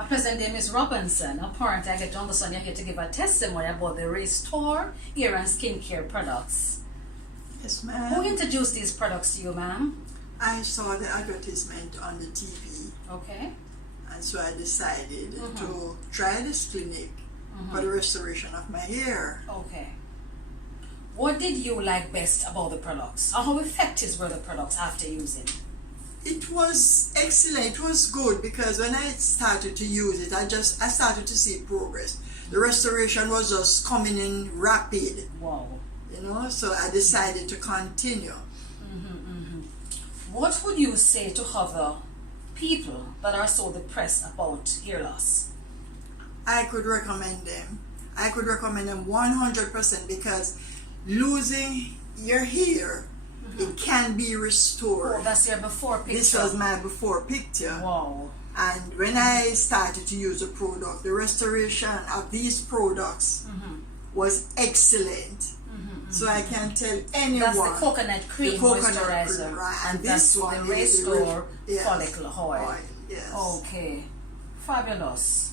A pleasant day, Miss Robinson. Apparently, I get to understand you're here to give a testimony about the Restore Hair and Skincare products. Yes, ma'am. Who introduced these products to you, ma'am? I saw the advertisement on the TV, Okay. and so I decided to try this clinic for the restoration of my hair. Okay. What did you like best about the products? Or how effective were the products after using? It was excellent. It was good because when I started to use it, I started to see progress. The restoration was just coming in rapid, Wow. so I decided to continue. What would you say to other people that are so depressed about hair loss? I could recommend them. I could recommend them 100% because losing your hair, it can be restored. Oh, that's your before picture. This was my before picture. Wow. And when I started to use the product, the restoration of these products was excellent. So I can tell anyone. That's the coconut cream moisturizer. Cream, right? And this that's one the is Restore yes, follicle oil. Yes. Okay. Fabulous.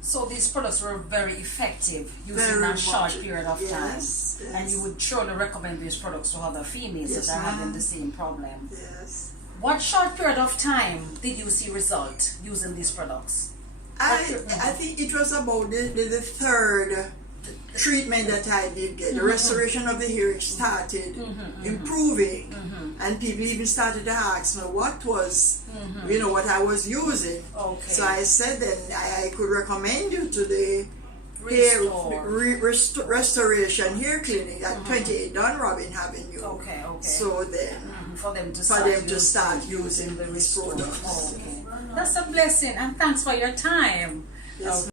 So these products were very effective using Very a short much. period of time. Yes, yes. And you would surely recommend these products to other females Yes, that are having ma'am. the same problem. Yes. What short period of time did you see result using these products? I think it was about the third treatment that I did get. The restoration of the hair started improving, and people even started to ask me what was, what I was using. Okay. So I said then I could recommend you to the Restore. restoration hair clinic at 28 Dunrobin Avenue. Okay. So then For them to start using the these Restore. products. Okay. That's a blessing, and thanks for your time. Yes.